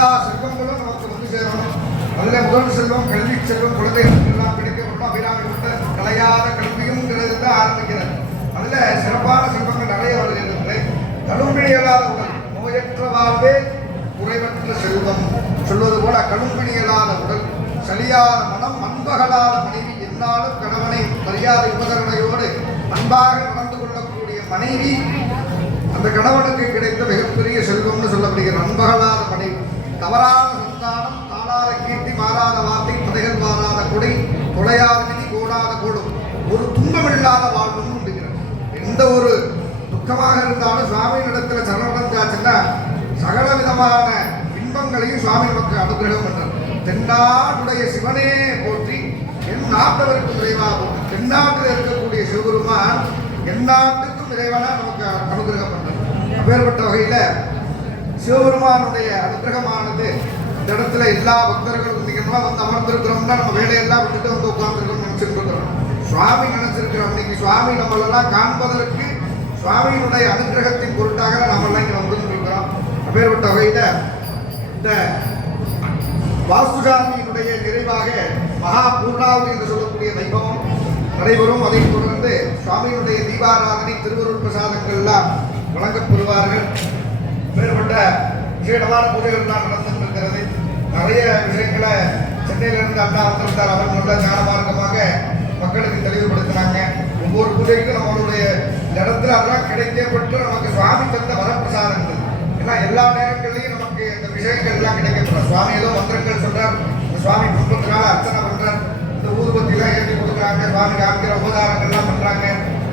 எல்லா செல்வங்களும் நமக்கு வந்து சேரணும். அதில் முதல் செல்வம் கல்வி செல்வம், குழந்தைகளுக்கு எல்லாம் கிடைக்கப்படும் அபிராமி கொண்ட கலையாத கல்வியும்ங்கிறது தான் ஆரம்பிக்கிறது. அதில் சிறப்பான செல்வங்கள் நிறைய வருகிறது. கழும்பிணியலாத உடல், நோயற்ற வாழ்வே குறைவற்ற செல்வம் சொல்வது போல கழும்பிணியலாத உடல், சலியாத மனம், அன்பகலாத மனைவி, என்னாலும் கணவனை மரியாதை உபகரணையோடு அன்பாக நடந்து கொள்ளக்கூடிய மனைவி அந்த கணவனுக்கு கிடைத்த மிகப்பெரிய செல்வம்னு சொல்லப்படுகிற அன்பகலாத மனைவி. தவறாத சந்தானம், தாளாத கீர்த்தி, மாறாத வார்த்தை, பதைகள் மாறாத கொடை, கொலையாத நிதி, கோடாத கோடும், ஒரு துன்பமில்லாத வாழ்வும் உண்டுகிறது. எந்த ஒரு துக்கமாக இருந்தாலும் சுவாமியினிடத்தில் சரணடைஞ்சாச்சுன்னா சகல விதமான இன்பங்களையும் சுவாமி நமக்கு அனுகிரகம் பண்றார். தென்னாடுடைய சிவனே போற்றி, என் நாட்டவருக்கு விரைவாகும். தென்னாட்டில் இருக்கக்கூடிய சிவபெருமான் எந்நாட்டுக்கும் விரைவான நமக்கு அனுகிரகம் பண்றார். அப்பேற்பட்ட வகையில சிவபெருமானுடைய அனுகிரகமானது இந்த இடத்துல எல்லா பக்தர்களுக்கும் இன்னைக்கு வந்து அமர்ந்திருக்கிறோம்னா நம்ம வேலையெல்லாம் விட்டுட்டு வந்து உட்கார்ந்துருக்கோம்னு நினைச்சிட்டு இருக்கிறோம். சுவாமி நினைச்சிருக்கிறோம். இன்னைக்கு சுவாமி நம்மளெல்லாம் காண்பதற்கு சுவாமியினுடைய அனுகிரகத்தின் பொருட்டாக நம்மெல்லாம் இங்கே வந்துருக்கிறோம். அப்பேற்பட்ட வகையில இந்த வாஸ்துசாமியினுடைய நிறைவாக மகா பூர்ணாவதி என்று சொல்லக்கூடிய வைபவம் நடைபெறும். அதைத் தொடர்ந்து சுவாமியினுடைய தீபாராதனை, திருவருள் பிரசாதங்கள் எல்லாம் வழங்கப்பெறுவார்கள். வேறுபட்ட விசேடமான பூஜைகள்லாம் நடந்துட்டு இருக்கிறது. நிறைய விஷயங்களை சென்னையிலிருந்து அண்ணா வந்திருந்தார். அவர் நல்ல ஞானமார்க்கமாக மக்களுக்கு தெளிவுபடுத்தினாங்க. ஒவ்வொரு பூஜைக்கும் நம்மளுடைய இடத்துல அதெல்லாம் கிடைக்கப்பட்டு நமக்கு சுவாமி தந்த வரப்பிரசாதங்கள். ஏன்னா எல்லா நேரங்கள்லையும் நமக்கு இந்த விஷயங்கள் எல்லாம் கிடைக்கப்படும். சுவாமி ஏதோ மந்திரங்கள் சொல்றார், சுவாமி குடும்பத்தினால அர்ச்சனை பண்றார், இந்த ஊதுபத்திலாம் ஏற்றி கொடுக்குறாங்க, சுவாமி காமிக்கிற உபதாரங்கள்லாம் பண்றாங்க,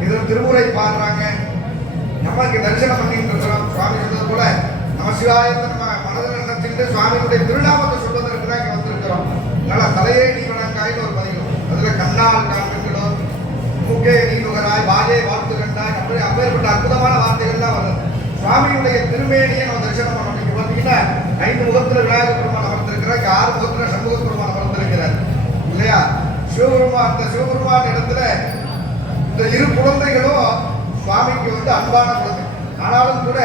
இதில் திருமுறை பாடுறாங்க, நமக்கு தரிசனம் பண்ணிட்டு இருக்கிறோம். சுவாமி சொன்னது போல நம்ம சிவாயத்தை நம்ம மனதில் நினைச்சிட்டு சுவாமியுடைய திருநாமத்தை சொல்வதற்கு தான் இங்கே வந்திருக்கிறோம். அதனால தலையே நீ வணங்காய்னு ஒரு பதிகம், அதுல கண்ணால் காண்பிக்கணும், மூக்கே நீ நுகராய், வாயே வாழ்த்து கண்டாய், அப்படி அப்பேற்பட்ட அற்புதமான வார்த்தைகள்லாம் வருது. சுவாமியுடைய திருமேனியை நம்ம தரிசனம் பண்ணணும். நீங்க பார்த்தீங்கன்னா 5 முகத்துல விநாயகர் பெருமான் அமர்ந்திருக்கிறார், 6 முகத்துல சண்முக பெருமான் அமர்ந்திருக்கிறார் இல்லையா? சிவபெருமான், அந்த சிவபெருமான் இடத்துல இந்த 2 குழந்தைகளும் சுவாமிக்கு வந்து அன்பான குழந்தை. ஆனாலும் கூட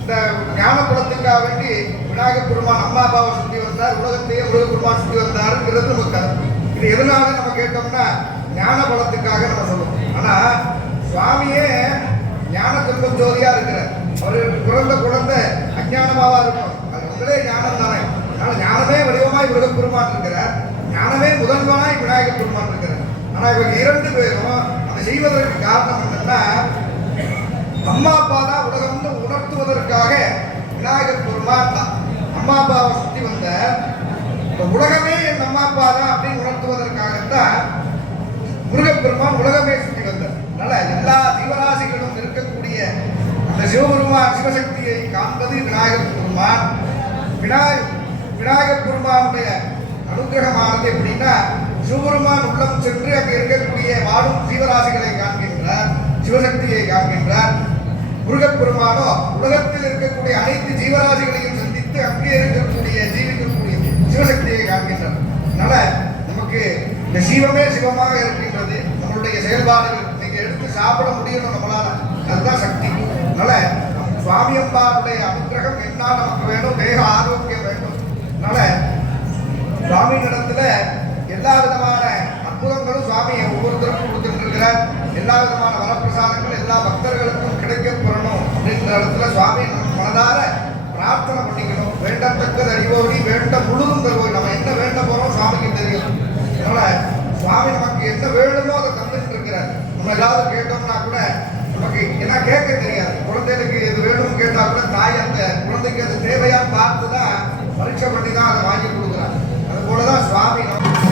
இந்த ஞான குலத்துக்காக வேண்டி விநாயகர் பெருமான் அம்மா அப்பாவை சுற்றி வந்தார், உலகத்தையே முருகப்பெருமான் சுற்றி வந்தாருங்கிறது நமக்கு கருத்து. இது எதனால நம்ம கேட்டோம்னா ஞான பலத்துக்காக நம்ம சொல்லுவோம். ஆனா சுவாமியே ஞான துன்பம் ஜோதியா இருக்கிறார். அவருக்கு பிறந்த குழந்தை அஞ்ஞானமாவா இருக்கும், அது உங்களே ஞானம் தானே. அதனால ஞானமே வடிவமாய் முருகப்பெருமான் இருக்கிறார், ஞானமே முதல்வனாய் விநாயகர் பெருமான் இருக்கிறார். ஆனா இவங்க 2 பேரும் அதை செய்வதற்கு காரணம் என்னன்னா அம்மா அப்பா தான் உலகம்னு உணர்த்துவதற்காக விநாயகர் பெருமான் தான் அம்மா அப்பாவை சுற்றி வந்த உலகமே என் அம்மா அப்பா தான் அப்படின்னு உணர்த்துவதற்காகத்தான் முருகப்பெருமான் உலகமே சுற்றி வந்தார். அதனால எல்லா ஜீவராசிகளும் இருக்கக்கூடிய அந்த சிவபெருமான் சிவசக்தியை காண்பது விநாயகர் பெருமான். விநாயகர் பெருமானுடைய அனுகிரகமானது எப்படின்னா சிவபெருமான் உள்ளம் சென்று அங்கே இருக்கக்கூடிய வாழும் ஜீவராசிகளை காண்கின்றார், சிவசக்தியை காண்கின்றார். முருகப்பெருமானோ உலகத்தில் இருக்கக்கூடிய அனைத்து ஜீவராசிகளையும் சந்தித்து அங்கே இருக்கக்கூடிய ஜீவிக்கக்கூடிய சிவசக்தியை காண்கின்றார். அதனால நமக்கு இந்த சிவமே சிவமாக இருக்கின்றது. நம்மளுடைய செயல்பாடுகள் நீங்க எடுத்து சாப்பிட முடியணும் நம்மளால, அதுதான் சக்தி. அதனால சுவாமி அம்பாவுடைய அனுகிரகம் என்ன நமக்கு வேணும், தேக ஆரோக்கியம் வேண்டும். அதனால சுவாமி இடத்துல எல்லா விதமான அற்புதங்களும் சுவாமி ஒவ்வொருத்தருக்கும் கொடுத்துட்டு இருக்கிறார். எல்லா விதமான வரப்பிரசாதங்களும் எல்லா பக்தர்களுக்கும் கிடைக்க பெறணும் அப்படின்ற இடத்துல சுவாமி மனதார பிரார்த்தனை பண்ணிக்கணும். வேண்டத்தக்கது அறிவோடி வேண்ட முழுதும் தருவோம். நம்ம என்ன வேண்ட போறோம் சுவாமிக்கு தெரியும். அதனால சுவாமி நமக்கு என்ன வேணுமோ அதை தந்துட்டு இருக்கிறார். நம்ம ஏதாவது கேட்டோம்னா கூட நமக்கு என்ன கேட்க தெரியாது. குழந்தைகளுக்கு எது வேணும்னு கேட்டா கூட தாய் அந்த குழந்தைக்கு அது தேவையான்னு பார்த்துதான் பரீட்சை பண்ணி தான் அதை வாங்கி கொடுக்குறாங்க. அது போலதான் சுவாமி நம்ம